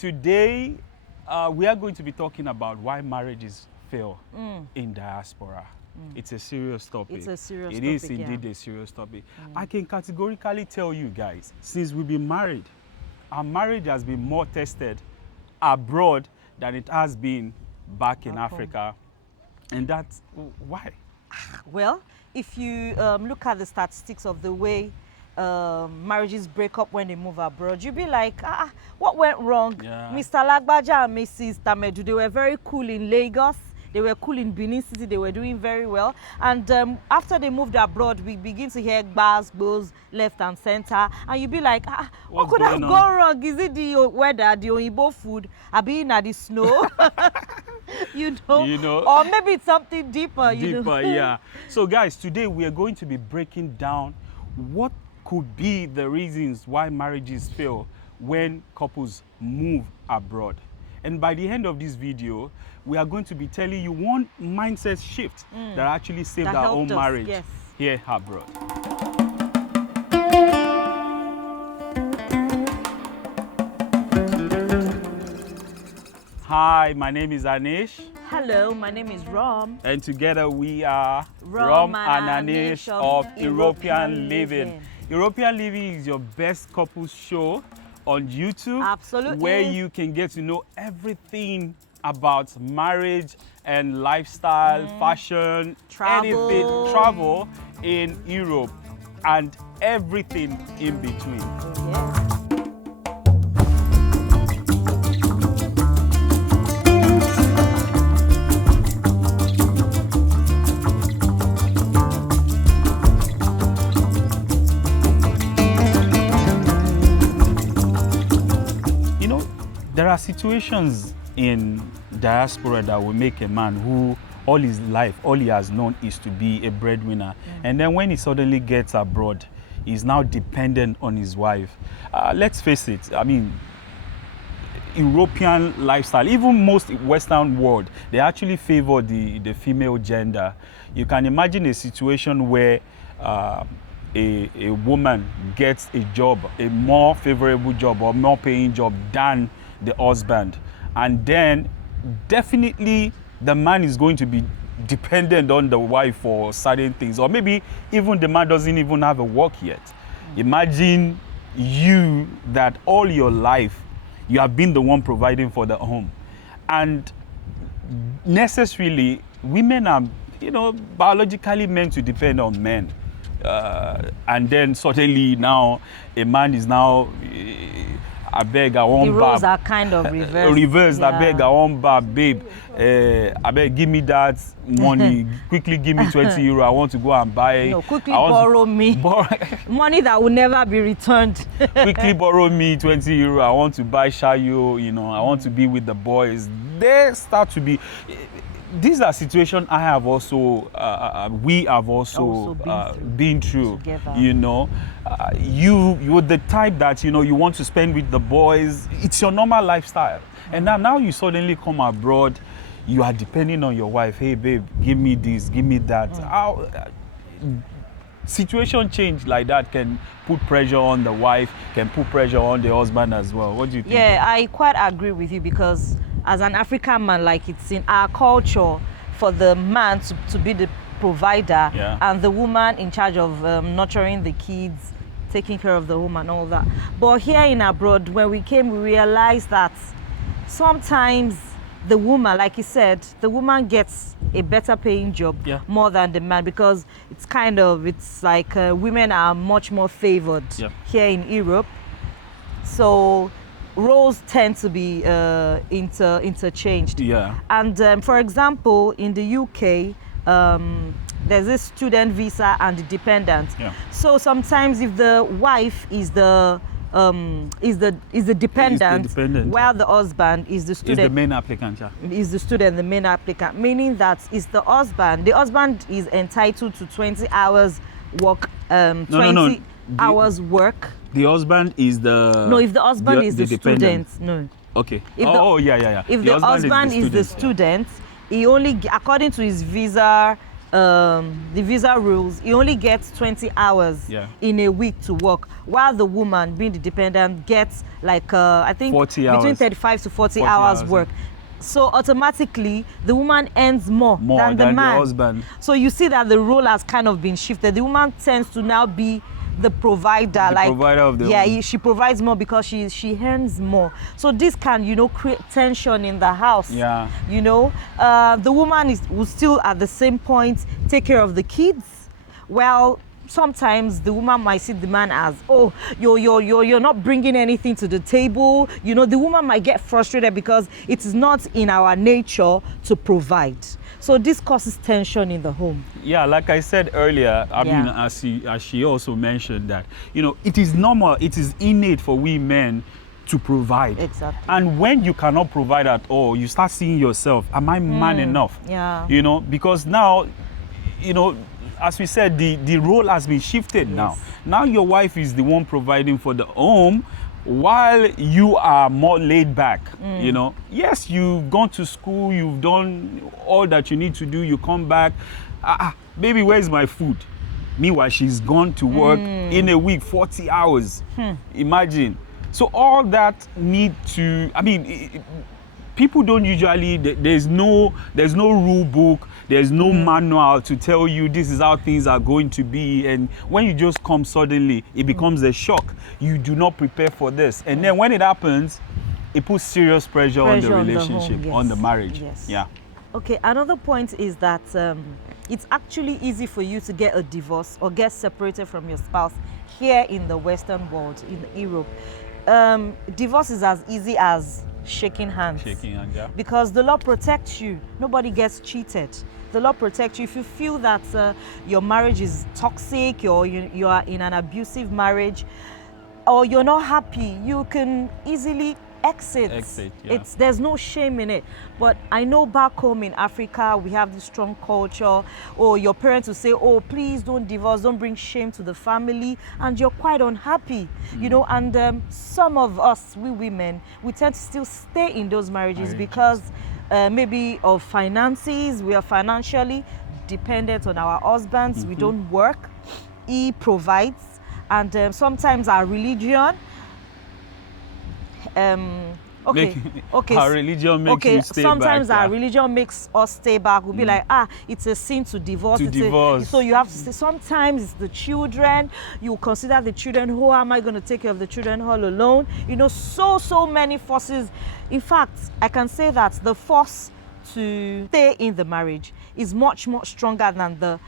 Today, we are going to be talking about why marriages fail in diaspora. It's a serious topic. It's a serious topic. topic. It is indeed a serious topic. I can categorically tell you guys, since we've been married, our marriage has been more tested abroad than it has been back in Africa. And that's why. Well, if you look at the statistics of the way marriages break up when they move abroad, you'll be like, what went wrong? Yeah. Mr. Lagbaja and Mrs. Tamedu, they were very cool in Lagos. They were cool in Benin City. They were doing very well. And after they moved abroad, we begin to hear bars, blows left and center. And you'll be like, what could have gone wrong? Is it the weather, the Oyibo food, or being at the snow? you know? Or maybe it's something deeper, you know? Yeah. So guys, today we are going to be breaking down what could be the reasons why marriages fail when couples move abroad. And by the end of this video, we are going to be telling you one mindset shift that actually saved our own marriage here abroad. Hi, my name is Anish. Hello, my name is Rom. And together we are Rom and Anish of European Living. European Living is your best couples show on YouTube. Absolutely. Where you can get to know everything about marriage and lifestyle, fashion, anything, travel in Europe and everything in between. There are situations in diaspora that will make a man who all his life, all he has known is to be a breadwinner. And then when he suddenly gets abroad, he's now dependent on his wife. Let's face it, I mean, European lifestyle, even most Western world, they actually favor the female gender. You can imagine a situation where a woman gets a job, a more favorable job or more paying job than the husband, and then definitely the man is going to be dependent on the wife for certain things, or maybe even the man doesn't even have a work yet. Imagine you that all your life you have been the one providing for the home, and necessarily women are, biologically meant to depend on men, and then suddenly now a man is now I beg, I want the roles are kind of reversed. Reversed. I beg, I want babe. I beg, give me that money. Quickly give me 20 euro. I want to go and buy. No, quickly borrow me. Money that will never be returned. Quickly borrow me 20 euro. I want to buy shayo. I want to be with the boys. They start to be. These are situations I have also, we have also been through. Together. You're the type that, you want to spend with the boys. It's your normal lifestyle. And now you suddenly come abroad, you are depending on your wife. Hey, babe, give me this, give me that. Situation change like that can put pressure on the wife, can put pressure on the husband as well. What do you think? Yeah, I quite agree with you, because as an African man, like, it's in our culture for the man to be the provider and the woman in charge of nurturing the kids, taking care of the home and all that. But here in abroad, when we came, we realized that sometimes the woman, like you said, the woman gets a better paying job more than the man, because it's like women are much more favored here in Europe. So roles tend to be interchanged. And for example, in the UK, there's this student visa and the dependent. So sometimes if the wife is the dependent, while the husband is the student. Is the main applicant, Is the student the main applicant, meaning that it's the husband. The husband is entitled to 20 hours work, 20 hours work. The husband is the... No, if the husband is the student, no. Okay. If yeah. If the husband is the student, he only, according to his visa the visa rules, he only gets 20 hours in a week to work, while the woman, being the dependent, gets like I think 40 hours. Between 35 to 40 hours work. So automatically the woman earns more than the man. The husband. So you see that the role has kind of been shifted. The woman tends to now be the provider, provider of the home. She provides more because she earns more. So this can, you know, create tension in the house. Yeah. You know, the woman will still at the same point take care of the kids. Well, sometimes the woman might see the man as, oh, you're not bringing anything to the table. You know, the woman might get frustrated because it is not in our nature to provide. So this causes tension in the home. Yeah, like I said earlier, I mean, as she also mentioned that, you know, it is normal, it is innate for we men to provide. Exactly. And when you cannot provide at all, you start seeing yourself, am I man enough? Yeah. You know, because now, you know, as we said, the role has been shifted now. Now your wife is the one providing for the home, while you are more laid back. You know, yes, you've gone to school, you've done all that you need to do, you come back, baby, where's my food? Meanwhile, she's gone to work in a week, 40 hours. Imagine. So all that need to, I mean, people don't usually, there's no rule book, there's no manual to tell you this is how things are going to be. And when you just come suddenly, it becomes a shock. You do not prepare for this. And then when it happens, it puts serious pressure on the relationship, on the marriage. Yeah. Okay, another point is that it's actually easy for you to get a divorce or get separated from your spouse here in the Western world, in Europe. Divorce is as easy as shaking hands. Shaking hands, yeah. Because the law protects you. Nobody gets cheated. The law protects you. If you feel that your marriage is toxic, or you are in an abusive marriage, or you're not happy, you can easily exit. Yeah. There's no shame in it. But I know back home in Africa, we have this strong culture, or your parents will say, oh, please don't divorce, don't bring shame to the family, and you're quite unhappy, you know. And some of us, we women, we tend to still stay in those marriages because maybe of finances, we are financially dependent on our husbands, we don't work, he provides, and sometimes our religion, our religion makes you stay sometimes back, our religion makes us stay back. We'll be like, it's a sin to divorce. So you have to say, sometimes it's the children. You consider the children. Who am I going to take care of the children all alone? You know, so many forces. In fact, I can say that the force to stay in the marriage is much more stronger than the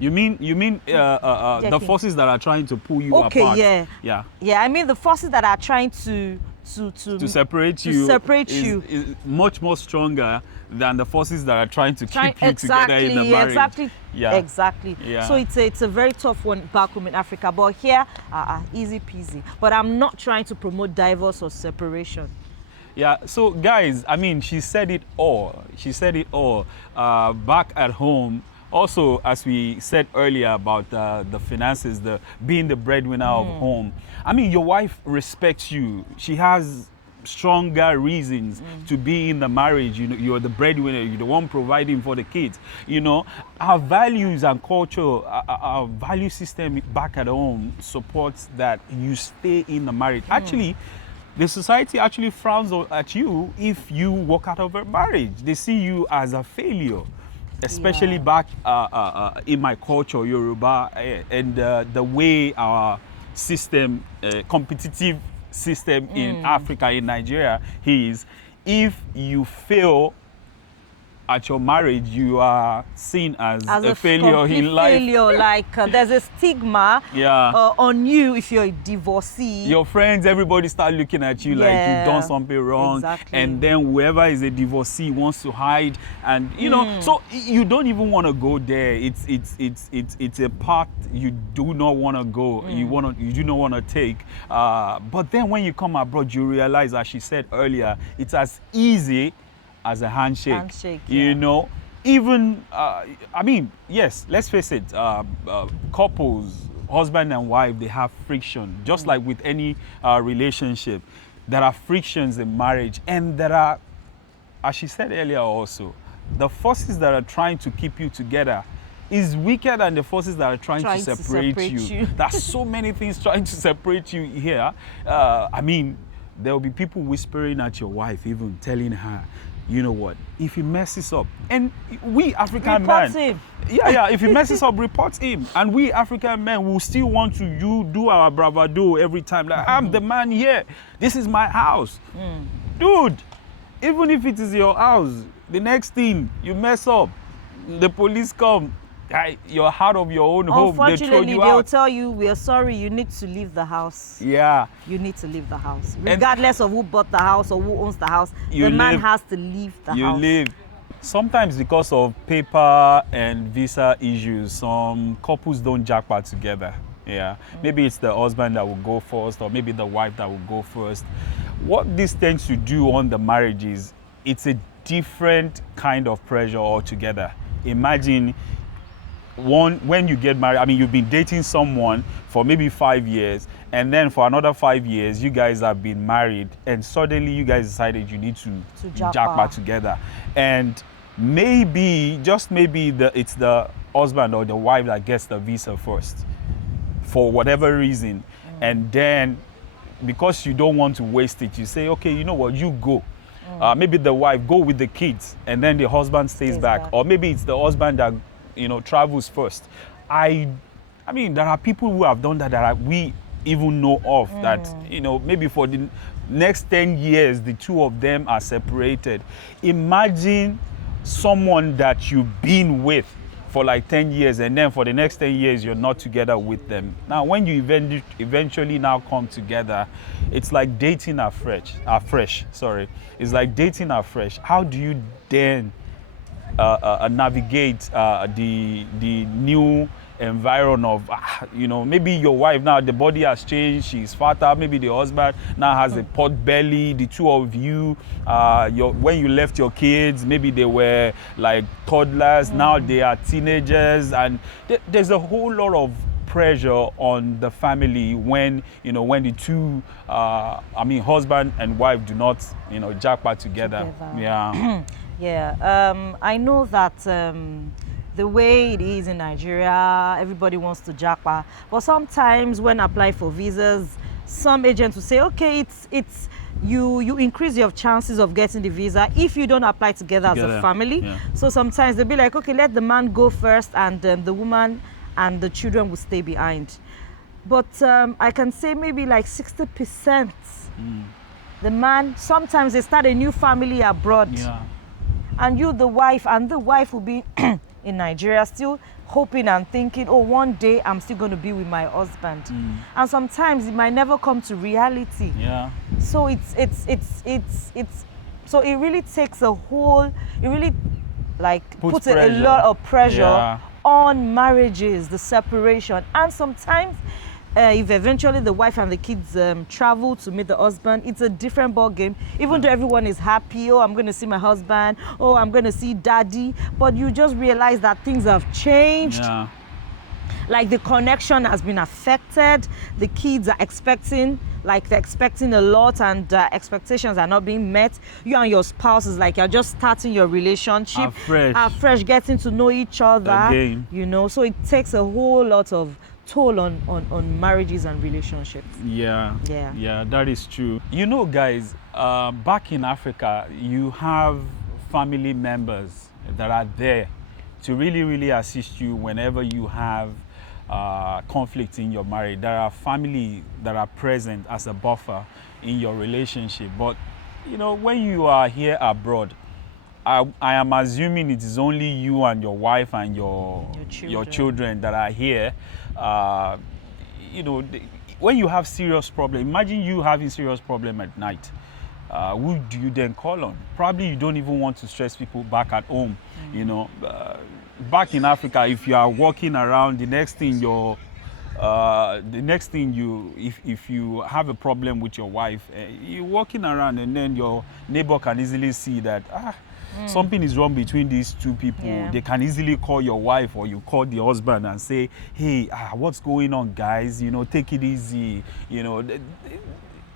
you mean the forces that are trying to pull you apart? Yeah, I mean the forces that are trying to separate you is much more stronger than the forces that are trying to keep you together in the marriage. Exactly. So it's a very tough one back home in Africa, but here easy peasy. But I'm not trying to promote divorce or separation. Yeah, so guys, I mean, she said it all. Back at home. Also, as we said earlier about the finances, being the breadwinner of home. I mean, your wife respects you. She has stronger reasons to be in the marriage. You know, you're the breadwinner. You're the one providing for the kids. You know, our values and culture, our value system back at home supports that you stay in the marriage. Actually, the society actually frowns at you if you walk out of a marriage. They see you as a failure. Especially back in my culture, Yoruba, and the way our system, competitive system in Africa, in Nigeria, is, if you fail at your marriage, you are seen as a failure in life. Like there's a stigma on you if you're a divorcee. Your friends, everybody start looking at you like you've done something wrong. And then whoever is a divorcee wants to hide, and you know, so you don't even want to go there. It's a path you do not want to go. You do not want to take. But then when you come abroad, you realize, as she said earlier, it's as easy as a handshake. You know, even I mean, yes, let's face it, couples, husband and wife, they have friction, just like with any relationship. There are frictions in marriage, and there are, as she said earlier also, the forces that are trying to keep you together is weaker than the forces that are trying to separate you. There's so many things trying to separate you here. I mean, there will be people whispering at your wife, even telling her, you know what, if he messes up, and we African men, if he messes up, report him. And we African men will still want to do our bravado every time. Like, I'm the man here. This is my house. Dude, even if it is your house, the next thing you mess up, the police come, you're out of your own home. Unfortunately, they'll tell you, we are sorry, you need to leave the house. Yeah. You need to leave the house. Regardless of who bought the house or who owns the house, the man has to leave the house. You leave. Sometimes because of paper and visa issues, some couples don't japa together. Yeah. Maybe it's the husband that will go first, or maybe the wife that will go first. What this tends to do on the marriage is, it's a different kind of pressure altogether. Imagine when you get married, I mean, you've been dating someone for maybe 5 years, and then for another 5 years, you guys have been married, and suddenly you guys decided you need to japa together. And maybe, just maybe, it's the husband or the wife that gets the visa first, for whatever reason. And then, because you don't want to waste it, you say, okay, you know what, you go. Maybe the wife go with the kids, and then the husband stays back. Or maybe it's the husband that, travels first. I mean, there are people who have done that we even know of, that, maybe for the next 10 years, the two of them are separated. Imagine someone that you've been with for like 10 years, and then for the next 10 years, you're not together with them. Now, when you eventually now come together, it's like dating afresh. It's like dating afresh. How do you then navigate the new environment of, maybe your wife now, the body has changed, she's fatter, maybe the husband now has a pot belly, the two of you, when you left your kids, maybe they were like toddlers, now they are teenagers, and there's a whole lot of pressure on the family when the two husband and wife do not japa together. I know that the way it is in Nigeria, everybody wants to japa, but sometimes when apply for visas, some agents will say, okay, it's you increase your chances of getting the visa if you don't apply together as a family. So sometimes they'll be like, okay, let the man go first, and the woman and the children will stay behind. But I can say maybe like 60%. The man, sometimes they start a new family abroad. And you, the wife will be in Nigeria, still hoping and thinking, oh, one day I'm still going to be with my husband. And sometimes it might never come to reality. So so it really takes it really like puts a lot of pressure on marriages, the separation. And sometimes if eventually the wife and the kids travel to meet the husband, it's a different ball game. Even though everyone is happy, oh, I'm going to see my husband, oh, I'm going to see daddy, but you just realize that things have changed. Like the connection has been affected. The kids are expecting a lot, and expectations are not being met. You and your spouse is like you're just starting your relationship afresh, getting to know each other again. So it takes a whole lot of toll on marriages and relationships. That is true. Guys, back in Africa, you have family members that are there to really assist you whenever you have conflict in your marriage. There are family that are present as a buffer in your relationship. But when you are here abroad, I am assuming it is only you and your wife and your children that are here. When you have serious problem, imagine you having serious problem at night. Who do you then call on? Probably you don't even want to stress people back at home. Back in Africa, if you are walking around, if you have a problem with your wife, you're walking around, and then your neighbor can easily see that something is wrong between these two people. They can easily call your wife, or you call the husband and say, hey, what's going on, guys? Take it easy.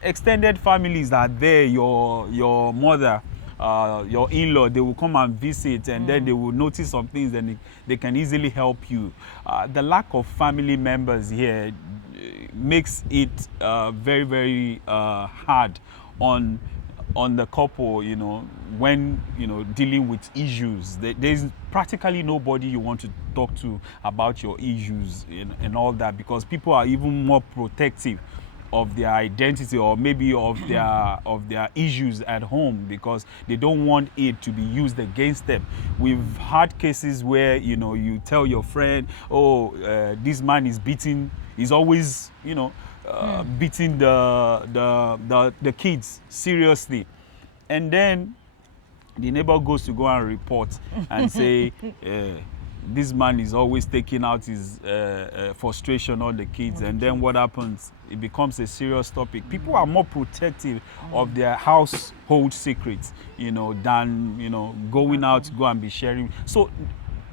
Extended families are there. Your mother your in-law, they will come and visit, and then they will notice some things, and they can easily help you. The lack of family members here makes it very, very hard on the couple, you know, when, you know, dealing with issues. There's practically nobody you want to talk to about your issues and all that, because people are even more protective of their identity, or maybe of their issues at home, because they don't want it to be used against them. We've had cases where, you know, you tell your friend, oh, this man is beating, he's always, you know, beating the kids seriously, and then the neighbor goes to go and report and say, this man is always taking out his frustration on the kids, and then what happens? It becomes a serious topic. People are more protective of their household secrets, you know, than, you know, going out to go and be sharing. So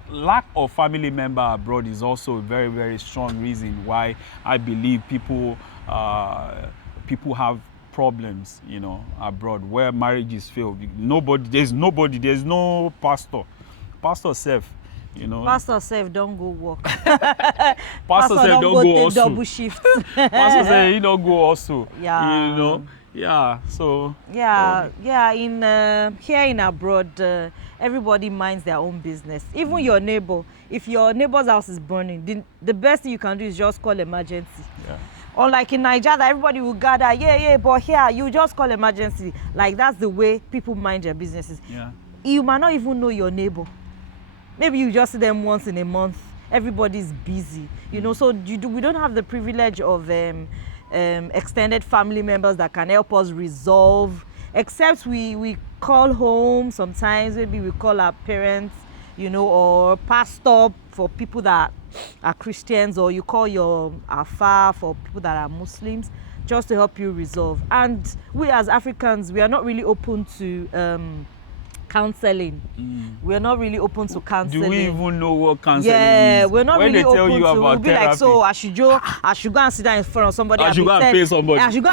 lack of family member abroad is also a very, very strong reason why I believe people have problems, you know, abroad, where marriages fail. There's no pastor self, you know. Pastor self don't go work. Pastor self don't go take double shift. Pastor self he don't go also. Yeah. You know. Yeah. So. Yeah. In here in abroad, everybody minds their own business. Even your neighbor. If your neighbor's house is burning, the best thing you can do is just call emergency. Yeah. Unlike in Nigeria, that everybody will gather, but here you just call emergency. Like, that's the way people mind their businesses. Yeah. You might not even know your neighbor. Maybe you just see them once in a month. Everybody's busy, you know. So we don't have the privilege of extended family members that can help us resolve. Except we call home sometimes. Maybe we call our parents, you know, or pastor for people that are Christians, or you call your Afa for people that are Muslims, just to help you resolve. And we as Africans, we are not really open to counseling. We're not really open to counseling. Do we even know what counseling is? Yeah, we're not when really they tell open you to. about We'll be therapy, like, so I should go and sit down in front of somebody. I should go and pay somebody. I should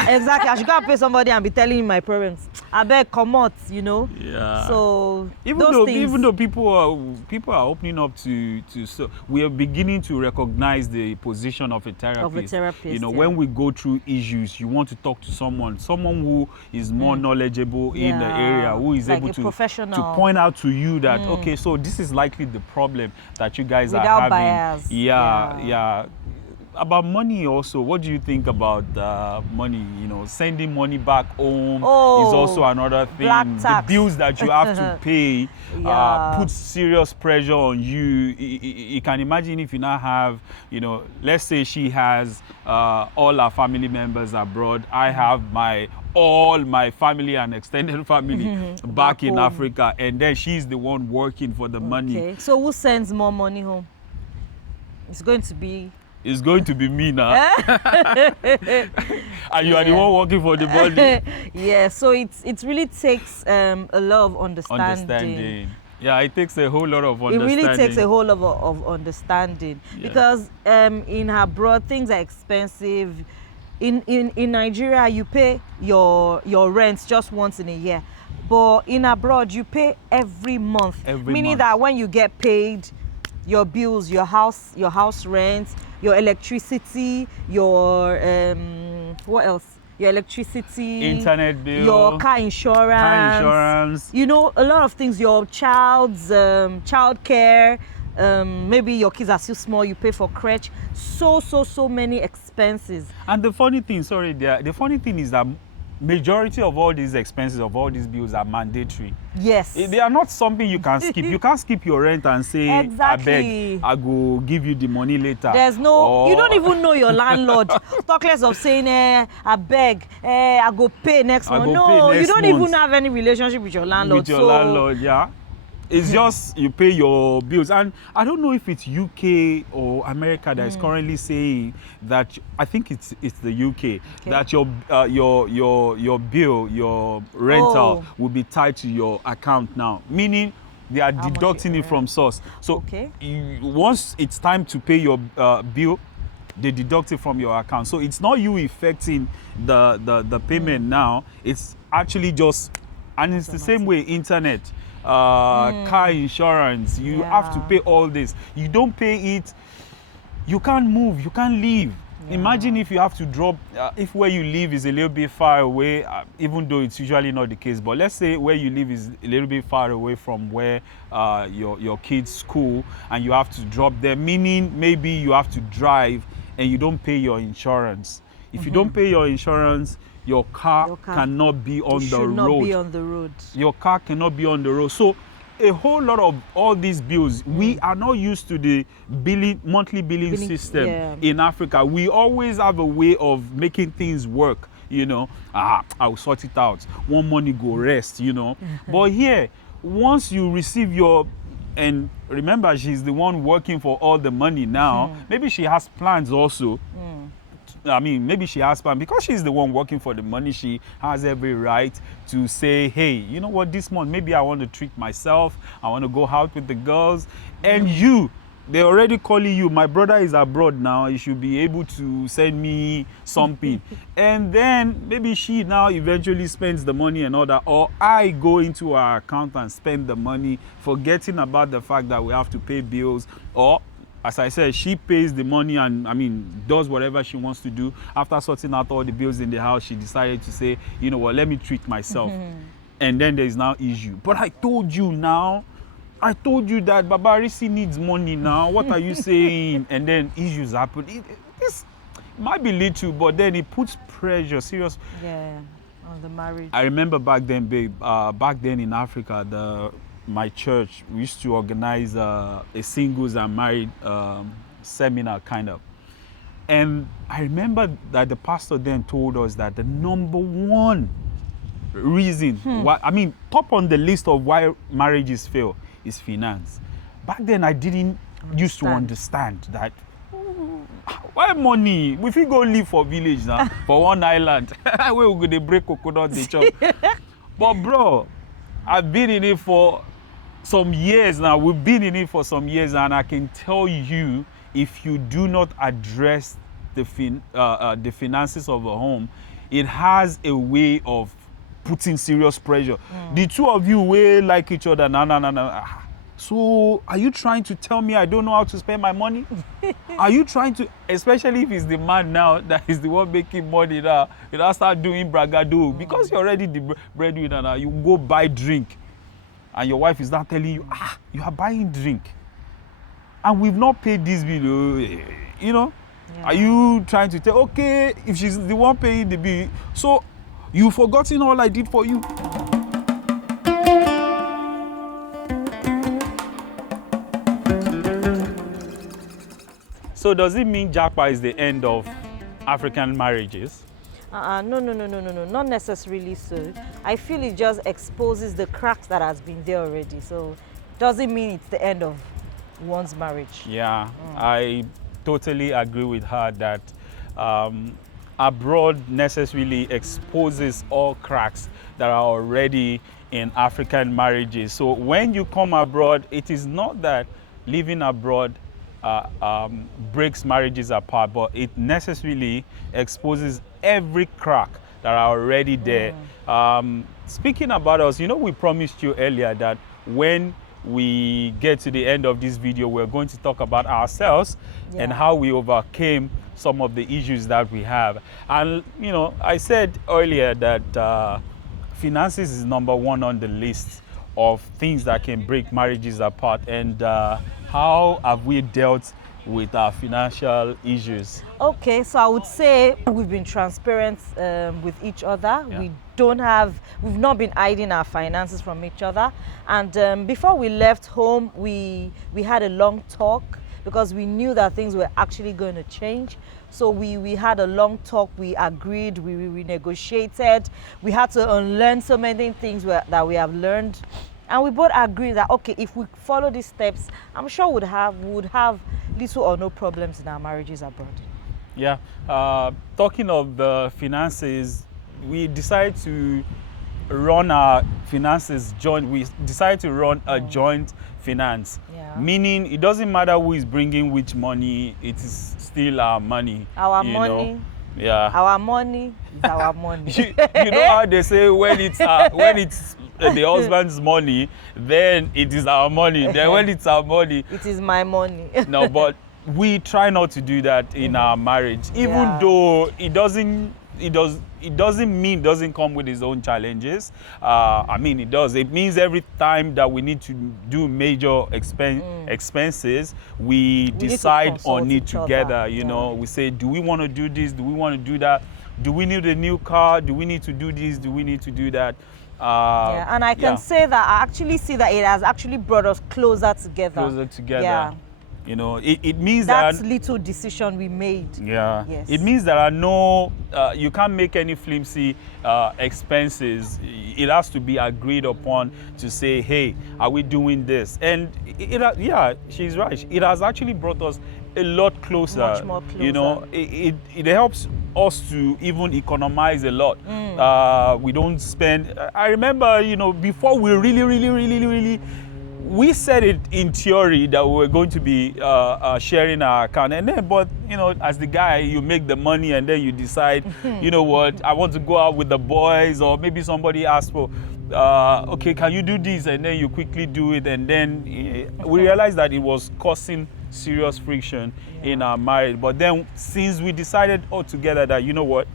go and pay somebody and be telling him my problems. I beg, come out, you know. Yeah. So even though people are opening up to so we are beginning to recognize the position of a therapist. You know, when we go through issues, you want to talk to someone who is more knowledgeable in the area, who is like able to point out to you that okay, so this is likely the problem that you guys are having. Bias. Yeah. About money also, what do you think about money? You know, sending money back home is also another thing. The bills that you have to pay puts serious pressure on you. You can imagine if you now have, you know, let's say she has all her family members abroad. I have all my family and extended family back in Africa, and then she's the one working for the money. Okay. So who sends more money home? It's going to be me now. And you are the one working for the money. Yeah, so it really takes a lot of understanding. Yeah, it takes a whole lot of understanding. It really takes a whole lot of understanding, because in abroad things are expensive. In Nigeria, you pay your rent just once in a year, but in abroad you pay every month. Meaning that when you get paid, your bills, your house rent, your electricity, your what else? Your electricity, internet bill, your car insurance. You know, a lot of things. Your child's child care. Maybe your kids are still small. You pay for crèche. So many expenses. And the funny thing, the funny thing is that majority of all these expenses, of all these bills, are mandatory. Yes. They are not something you can skip. You can't skip your rent and say, exactly. I go give you the money later. There's no, you don't even know your landlord. Talk less of saying, I beg, I go pay next month. No, you don't even have any relationship with your landlord. Landlord, yeah. It's just you pay your bills. And I don't know if it's UK or America that is currently saying that, I think it's the UK, that your bill, your rental will be tied to your account now. Meaning they are deducting it from source. So once it's time to pay your bill, they deduct it from your account. So it's not you affecting the payment now. It's actually just And it's the same way, internet, car insurance, you have to pay all this. You don't pay it, you can't move, you can't leave. Yeah. Imagine if you have to drop, if where you live is a little bit far away, even though it's usually not the case, but let's say where you live is a little bit far away from where your kids' school, and you have to drop them, meaning maybe you have to drive and you don't pay your insurance. If you don't pay your insurance, your car cannot be on the road. Should not be on the road. Your car cannot be on the road. So a whole lot of all these bills, we are not used to the monthly billing system in Africa. We always have a way of making things work, you know. I'll sort it out. One money go rest, you know. But here, once you receive your, and remember, she's the one working for all the money now. Maybe she has plans also. I mean, maybe she has plans because she's the one working for the money. She has every right to say, hey, you know what, this month, maybe I want to treat myself. I want to go out with the girls. And they're already calling you. My brother is abroad now. You should be able to send me something. And then maybe she now eventually spends the money and all that. Or I go into our account and spend the money, forgetting about the fact that we have to pay bills. Or, as I said, she pays the money and, I mean, does whatever she wants to do. After sorting out all the bills in the house, she decided to say, you know what, let me treat myself. And then there's now issue. But I told you now, I told you that Baba Risi needs money now. What are you saying? And then issues happen. This might be little, but then it puts pressure, serious. Yeah, on the marriage. I remember back then, babe, back then in Africa, my church, we used to organize a singles and married seminar, kind of. And I remember that the pastor then told us that the number one reason, why, I mean, top on the list of why marriages fail is finance. Back then, I didn't used to understand that. Why money? If we go live for village now, for one island, where we go to break coconut, the chop. But bro, I've been in it for some years now. We've been in it for some years, and I can tell you, if you do not address the finances of a home, it has a way of putting serious pressure. The two of you will like each other. No. So are you trying to tell me I don't know how to spend my money? Are you trying to, especially if it's the man now that is the one making money now, you now start doing bragado because you're already the breadwinner now. You go buy drink, and your wife is now telling you, you are buying drink, and we've not paid this bill. You know, are you trying to tell, okay, if she's the one paying the bill, so you've forgotten all I did for you? So does it mean Japa is the end of African marriages? No, not necessarily so. I feel it just exposes the cracks that has been there already. So doesn't mean it's the end of one's marriage. Yeah, I totally agree with her that abroad necessarily exposes all cracks that are already in African marriages. So when you come abroad, it is not that living abroad breaks marriages apart, but it necessarily exposes every crack that are already there. Speaking about us, you know, we promised you earlier that when we get to the end of this video, we're going to talk about ourselves and how we overcame some of the issues that we have. And, you know, I said earlier that finances is number one on the list of things that can break marriages apart. And how have we dealt with our financial issues? Okay, so I would say we've been transparent with each other. Yeah. We've not been hiding our finances from each other. And before we left home, we had a long talk because we knew that things were actually going to change. So we had a long talk, we agreed, we renegotiated. We had to unlearn so many things that we have learned. And we both agreed that, okay, if we follow these steps, I'm sure we would have little or no problems in our marriages abroad. Yeah. Talking of the finances, we decided to run our finances joint. We decided to run a joint finance. Yeah. Meaning it doesn't matter who is bringing which money, it is still our money. Our money. Know? Yeah. Our money is our money. You know how they say when it's the husband's money, then it is our money. Then when it's our money, it is my money. No, but we try not to do that in our marriage, even though it doesn't mean it doesn't come with its own challenges. I mean, it does. It means every time that we need to do major expenses, we decide on it together. You know, we say, do we want to do this? Do we want to do that? Do we need a new car? Do we need to do this? Do we need to do that? And I can say that I actually see that it has actually brought us closer together. Closer together. Yeah. You know, it means that that little decision we made. Yeah. Yes. It means there are no, you can't make any flimsy expenses. It has to be agreed upon to say, hey, are we doing this? And yeah, she's right. It has actually brought us a lot closer. Much more closer. You know, it helps us to even economize a lot. We don't spend. I remember, you know, before we really, we said it in theory that we were going to be sharing our account, and then, but you know, as the guy, you make the money, and then you decide, you know what, I want to go out with the boys, or maybe somebody asks for, okay, can you do this, and then you quickly do it, and then we realized that it was causing serious friction in our marriage. But then, since we decided all together that, you know what,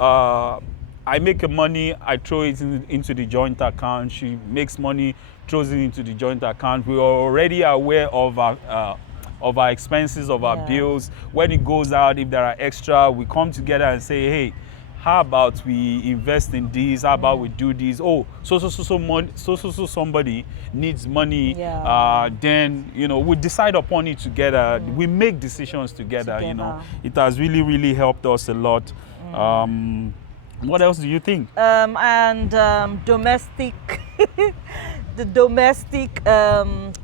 I make money, I throw it into the joint account. She makes money, throws it into the joint account. We are already aware of our expenses, of our bills. When it goes out, if there are extra, we come together and say, hey, how about we invest in this? How about we do this? Oh, so somebody needs money. Then, you know, we decide upon it together. We make decisions together. You know, it has really helped us a lot. What else do you think? Domestic, the domestic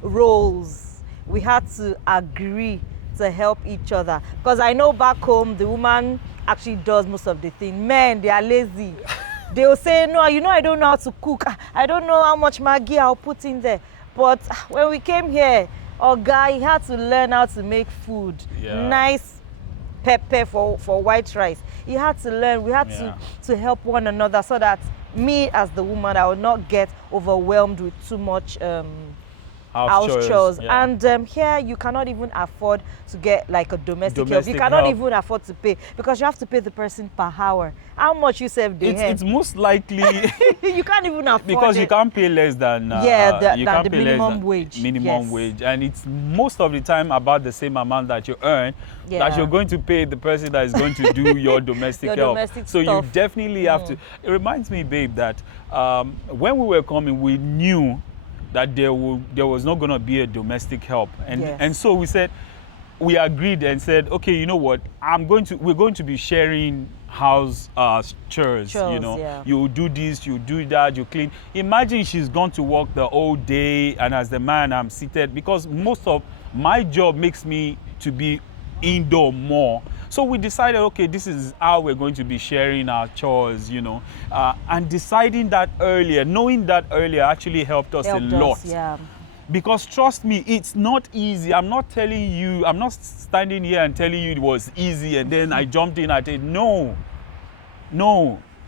roles, we had to agree to help each other. Because I know back home, the woman actually does most of the things. Men, they are lazy. They will say, no, you know, I don't know how to cook. I don't know how much Maggi I'll put in there. But when we came here, our guy had to learn how to make food. Nice pepper for white rice. He had to learn. We had to help one another so that me as the woman, I would not get overwhelmed with too much house chores. And here you cannot even afford to get like a domestic help. You cannot even afford to pay because you have to pay the person per hour. How much you save the It's most likely you can't even afford because it. you can't pay less than the minimum wage. Minimum wage, and it's most of the time about the same amount that you earn that you're going to pay the person that is going to do your domestic help. So you definitely have to. It reminds me, babe, that when we were coming, we knew that there was not going to be a domestic help, and so we agreed and said, okay, you know what, we're going to be sharing house chores. You know, you do this, you do that, you clean. Imagine she's gone to work the whole day, and as the man, I'm seated because most of my job makes me to be indoor more. So we decided, okay, this is how we're going to be sharing our chores, you know, and deciding that earlier, knowing that earlier actually helped us a lot. Because trust me, it's not easy. I'm not standing here and telling you it was easy and then I jumped in at it. No,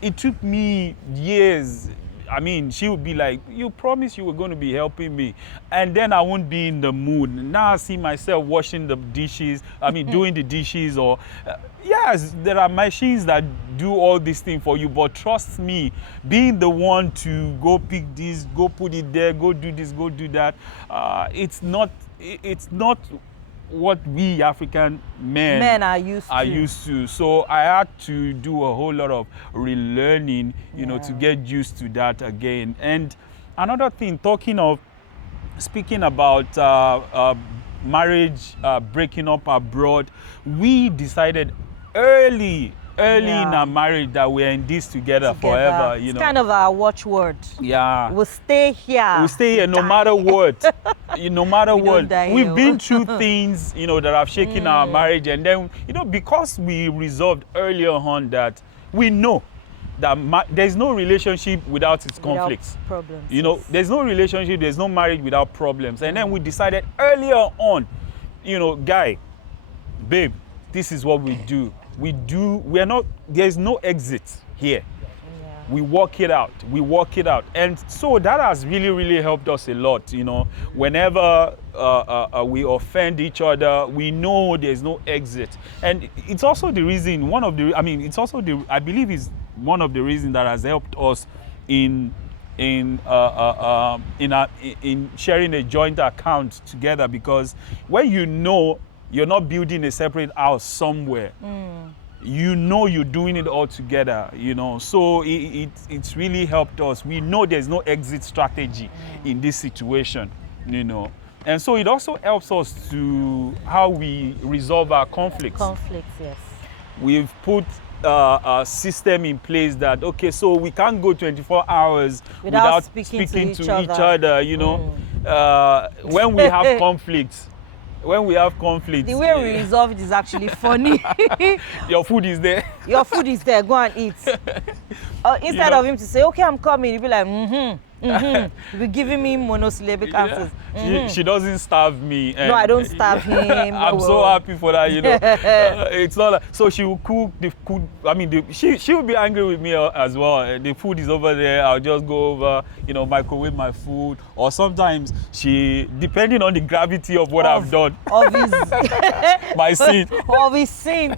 it took me years. I mean, she would be like, you promised you were going to be helping me. And then I won't be in the mood. Now I see myself washing the dishes, doing the dishes or... yes, there are machines that do all these things for you, but trust me, being the one to go pick this, go put it there, go do this, go do that, it's not what we African men are used to. So I had to do a whole lot of relearning, you know, to get used to that again. And another thing, speaking about marriage breaking up abroad, we decided early in our marriage that we're in this together forever. You know, it's kind of our watchword. We'll stay here. We'll stay here no matter what. No matter what. We've been through things, you know, that have shaken our marriage, and then, you know, because we resolved earlier on that we know that there's no relationship without its conflicts. Problems. You know, there's no relationship, there's no marriage without problems. And then we decided earlier on, you know, guy, babe, this is what we do. There's no exit here. We work it out. We work it out. And so that has really, really helped us a lot. You know, whenever we offend each other, we know there's no exit. And it's also the reason, I believe it's one of the reasons that has helped us in sharing a joint account together, because when you know you're not building a separate house somewhere, you know you're doing it all together, you know. So it's really helped us. We know there's no exit strategy in this situation, you know. And so it also helps us to how we resolve our conflicts. Conflicts, yes. We've put a system in place that, okay, so we can't go 24 hours without speaking to each other, you know. When we have conflicts, the way we resolve it is actually funny. Your food is there. Your food is there, go and eat. Instead of him to say, okay, I'm coming, he'll be like, You'll be giving me monosyllabic answers. She doesn't starve me. No, I don't starve him. I'm so happy for that, you know. It's not like, so she will cook the food. I mean, she will be angry with me as well. The food is over there. I'll just go over, you know, microwave my food. Or sometimes she, depending on the gravity of what I've done, of his my sin. Of his sin.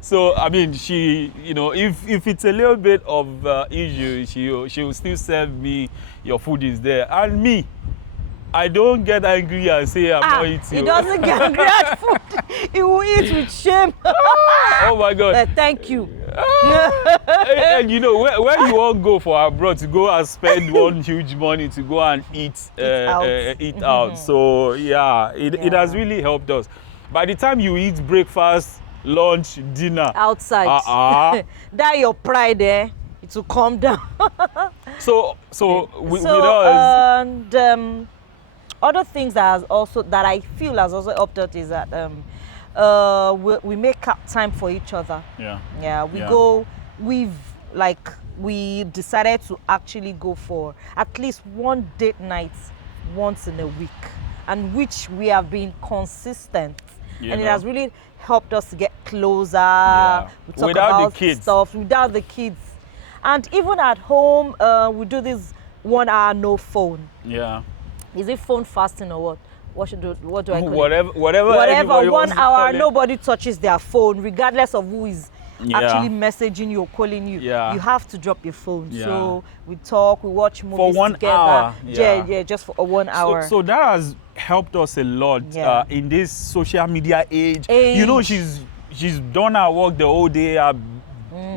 So I mean, she, you know, if it's a little bit of issue, she will still serve me. Your food is there, and me, I don't get angry and say I'm not eating. He doesn't get angry at food. He will eat with shame. Oh my God. Thank you. And you know, where you all go for abroad to go and spend one huge money to go and eat out. So yeah, it has really helped us. By the time you eat breakfast, lunch, dinner outside, that your pride it will calm down. So with us, and other things that I feel has also helped us is that we make time for each other. We decided to actually go for at least one date night once in a week, and which we have been consistent, and it has really helped us to get closer. We talk about stuff without the kids. And even at home, we do this 1 hour no phone. Yeah. Is it phone fasting or what? What do I call it? Whatever. 1 hour, nobody touches their phone, regardless of who is actually messaging you or calling you. Yeah. You have to drop your phone. Yeah. So we talk, we watch movies for 1 together. Hour. Yeah, just for 1 hour. So that has helped us a lot in this social media age. You know, she's done her work the whole day. I've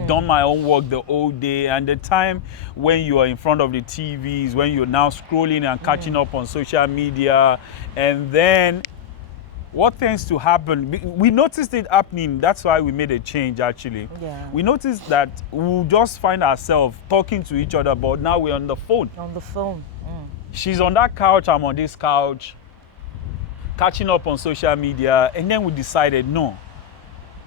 done my own work the whole day, and the time when you are in front of the TVs, when you're now scrolling and catching up on social media, and then what tends to happen, we noticed it happening. That's why we made a change actually. We noticed that we'll just find ourselves talking to each other, but now we're on the phone. She's on that couch, I'm on this couch, catching up on social media, and then we decided, no,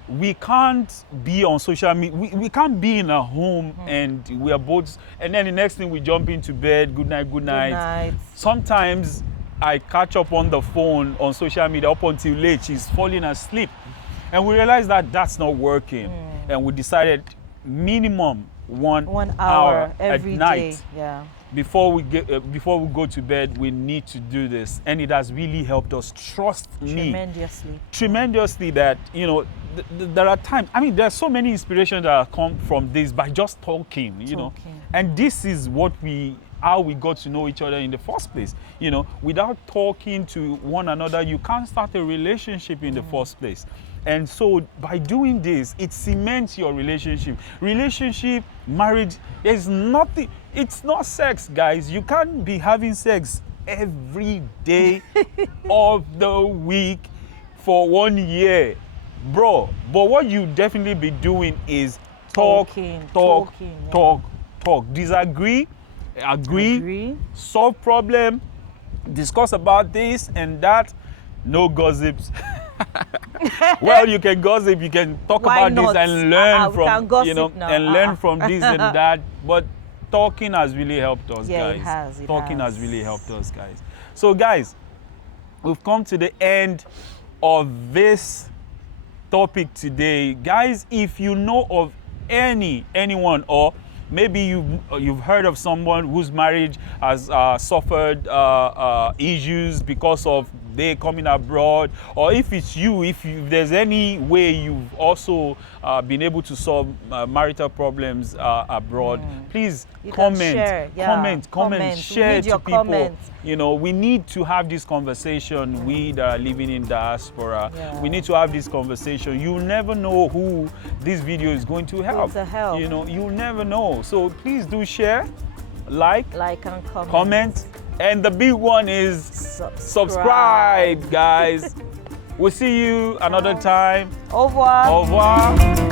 we can't be on social media. We can't be in a home and we are both, and then the next thing we jump into bed, good night. Sometimes I catch up on the phone, on social media up until late. She's falling asleep. And we realized that that's not working. And we decided minimum one hour every night. Before we go to bed, we need to do this, and it has really helped us. Trust me, tremendously. That, you know, there are times. I mean, there are so many inspirations that have come from this by just talking. You know, and this is how we got to know each other in the first place. You know, without talking to one another, you can't start a relationship in the first place. And so by doing this, it cements your relationship. Marriage, there's nothing, it's not sex, guys. You can't be having sex every day of the week for 1 year, bro. But what you definitely be doing is talk. Disagree, agree, solve problem, discuss about this and that. No gossips. Well, you can gossip, you can talk about this and learn from, you know, and learn from this and that. But talking has really helped us, guys. Talking has really helped us, guys. So, guys, we've come to the end of this topic today. Guys, if you know of anyone, or Maybe you've heard of someone whose marriage has suffered issues because of they coming abroad, or if it's you, if there's any way you've also been able to solve marital problems abroad, please comment, share to people. Comments. You know, we need to have this conversation. We that are living in diaspora, we need to have this conversation. You'll never know who this video is going to help. You know, you'll never know. So please do share, like and comment. And the big one is subscribe, guys. We'll see you another time. Au revoir. Au revoir.